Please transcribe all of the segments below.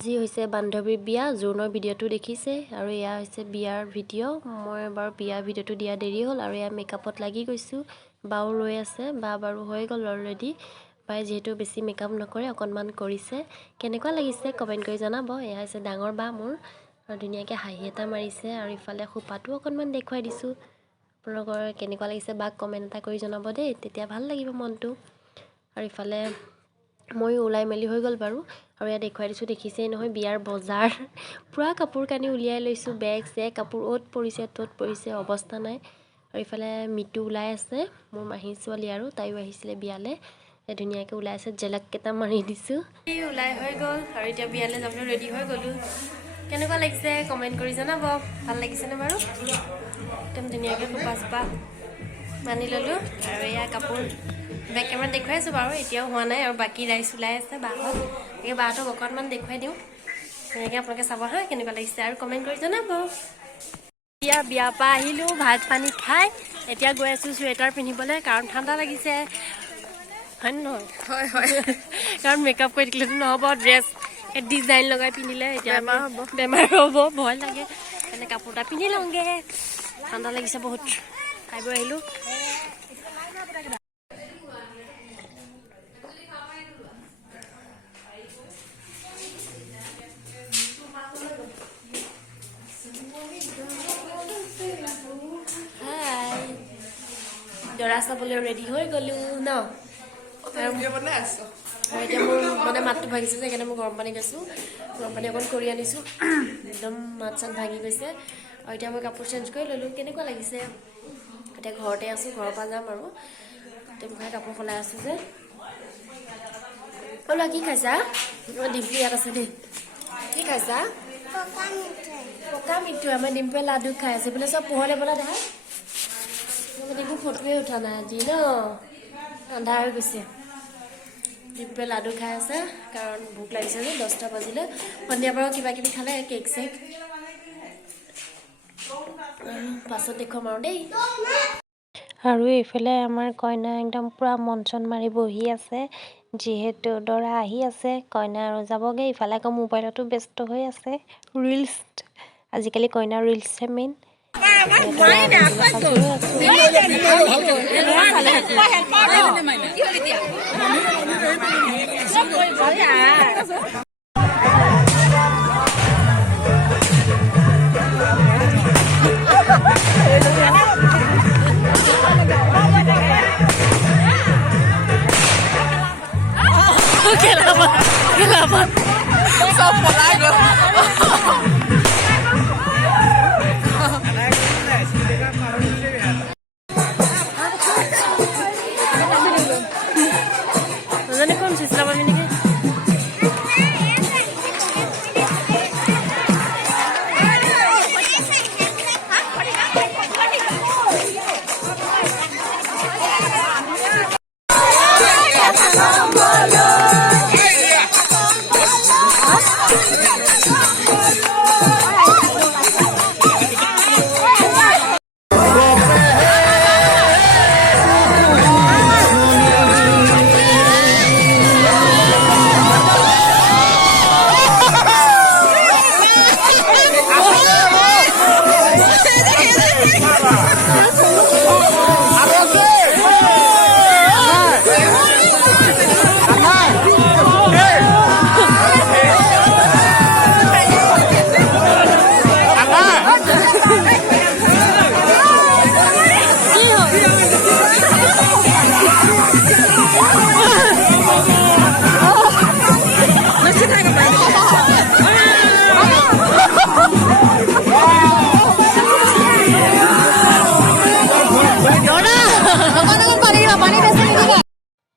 আজি হৈছে বান্ধৱীৰ বিয়া জোৰোণৰ ভিডিঅ'টো দেখিছে আৰু এয়া হৈছে বিয়াৰ ভিডিঅ' মই বাৰু বিয়াৰ ভিডিঅ'টো দিয়া দেৰি হ'ল আৰু এয়া মেকআপত লাগি গৈছোঁ বাও ৰৈ আছে বা বাৰু হৈ গ'ল অলৰেডি বাই যেহেতু বেছি মেকআপ নকৰে অকণমান কৰিছে কেনেকুৱা লাগিছে কমেণ্ট কৰি জনাব এয়া হৈছে ডাঙৰ বা মোৰ আৰু ধুনীয়াকৈ হাঁহি এটা মাৰিছে আৰু ইফালে খোপাটো অকণমান দেখুৱাই দিছোঁ আপোনালোকৰ কেনেকুৱা লাগিছে বাক কমেণ্ট এটা কৰি জনাব দেই তেতিয়া ভাল লাগিব মনটো আৰু ইফালে ময়ো ওলাই মেলি হৈ গ'ল বাৰু আৰু ইয়াত দেখুৱাই দিছোঁ দেখিছেই নহয় বিয়াৰ বজাৰ পুৰা কাপোৰ কানি উলিয়াই লৈছোঁ বেগ চেগ কাপোৰ অ'ত পৰিছে অৱস্থা নাই আৰু ইফালে মিটু ওলাই আছে মোৰ মাহীৰ ছোৱালী আৰু তাইও আহিছিলে বিয়ালৈ ধুনীয়াকৈ ওলাই আছে জেলেক কেইটা মাৰি দিছোঁ ওলাই হৈ গ'ল আৰু এতিয়া বিয়ালৈ যাবলৈ ৰেডি হৈ গ'লোঁ কেনেকুৱা লাগিছে কমেণ্ট কৰি জনাব ভাল লাগিছেনে বাৰু একদম ধুনীয়াকৈ খোপা চোপা বান্ধি ল'লোঁ আৰু এয়া কাপোৰ বেক কেমেৰাত দেখুৱাই আছোঁ বাৰু এতিয়াও হোৱা নাই আৰু বাকী ৰাইচ ওলাই আছে বাহঁত এই বাহঁতক অকণমান দেখুৱাই দিওঁ তেনেকৈ আপোনালোকে চাব হা কেনেকুৱা লাগিছে আৰু কমেণ্ট কৰি জনাব এতিয়া বিয়াৰ পৰা আহিলোঁ ভাত পানী খাই এতিয়া গৈ আছোঁ চুৱেটাৰ পিন্ধিবলৈ কাৰণ ঠাণ্ডা লাগিছে হয় নহয় হয় হয় কাৰণ মেকআপ কৰি থাকিলেতো নহ'ব ড্ৰেছ ডিজাইন লগাই পিন্ধিলে এতিয়া বেমাৰ হ'ব ভয় লাগে সেইকাৰণে কাপোৰ এটা পিন্ধি লওঁগৈ ঠাণ্ডা লাগিছে বহুত খাই বৈ আহিলোঁ দৰা চাবলৈ ৰেডি হৈ গ'লোঁ ন এতিয়া মোৰ মানে মাতটো ভাগিছে যে সেইকাৰণে মই গৰম পানী গৈছোঁ গৰম পানী অকণ কৰি আনিছোঁ একদম মাত চাত ভাগি গৈছে আৰু এতিয়া মই কাপোৰ চেঞ্জ কৰি ল'লোঁ কেনেকুৱা লাগিছে এতিয়া ঘৰতে আছোঁ ঘৰৰ পৰা যাম আৰু তেনেকুৱাই কাপোৰ সলাই আছোঁ যে অলা কি খাইছা ডিম্পু ইয়াত আছে দেই কি খাইছা পকা মিঠৈ আমাৰ ডিম্পুৱে লাডু খাই আছে বোলে চব পোহৰে বোলা দেখা ডিম্পু ফটোৱে উঠা নাই আজি ন আন্ধাৰ হৈ গৈছে ডিম্পুৱে লাডু খাই আছে কাৰণ ভোক লাগিছে যে 10টা বাজিলে সন্ধিয়াৰ পৰা কিবা কিবি খালে কেক চেক পাছত দেখুৱাম আৰু দেই আৰু এইফালে আমাৰ কইনা একদম পুৰা মন চন মাৰি বহি আছে যিহেতু দৰা আহি আছে কইনা আৰু যাবগৈ ইফালে আকৌ মোবাইলতো ব্যস্ত হৈ আছে ৰিলছ আজিকালি কইনাৰ ৰিলছহে main Kenapa? Sopo lagi? Nanti kau mesti selama ini kan?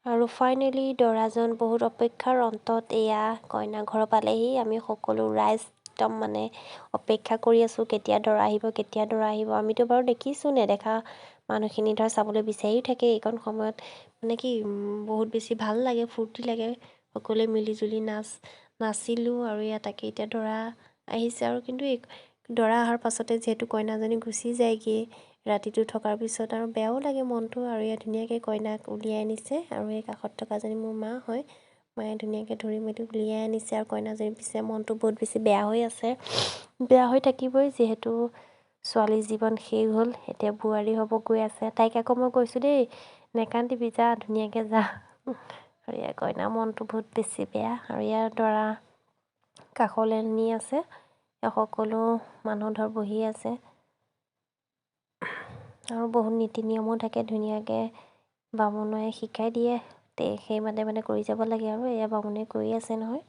আৰু ফাইনেলি দৰাজন বহুত অপেক্ষাৰ অন্তত এয়া কইনা ঘৰ পালেহি আমি সকলো ৰাইজ একদম মানে অপেক্ষা কৰি আছোঁ কেতিয়া দৰা আহিব আমিতো বাৰু দেখিছোঁ নেদেখা মানুহখিনি ধৰ চাবলৈ বিচাৰিও থাকে এইকণ সময়ত মানে কি বহুত বেছি ভাল লাগে ফূৰ্তি লাগে সকলোৱে মিলিজুলি নাচিলোঁ আৰু ইয়াত তাকে এতিয়া দৰা আহিছে আৰু কিন্তু দৰা অহাৰ পাছতে যিহেতু কইনাজনী গুচি যায়গৈ ৰাতিটো থকাৰ পিছত আৰু বেয়াও লাগে মনটো আৰু ইয়াত ধুনীয়াকৈ কইনাক উলিয়াই আনিছে আৰু এই কাষত থকাজনী মোৰ মা হয় মায়ে ধুনীয়াকৈ ধৰি মেলি উলিয়াই আনিছে আৰু কইনাজনীৰ পিছে মনটো বহুত বেছি বেয়া হৈ আছে। বেয়া হৈ থাকিবই, যিহেতু ছোৱালীৰ জীৱন শেষ হ'ল, এতিয়া বোৱাৰী হ'ব গৈ আছে। তাইক আকৌ মই কৈছোঁ দেই, নেকান্দিবি, যা ধুনীয়াকৈ যা। আৰু ইয়াৰ কইনাৰ মনটো বহুত বেছি বেয়া। আৰু ইয়াৰ দৰা কাষলৈ নি আছে, সকলো মানুহ ধৰ বহি আছে আৰু বহুত নীতি নিয়মো থাকে, ধুনীয়াকৈ বামুণে শিকাই দিয়ে, সেইমতে মানে কৰি যাব লাগে। আৰু এয়া বামুণে কৰি আছে নহয়।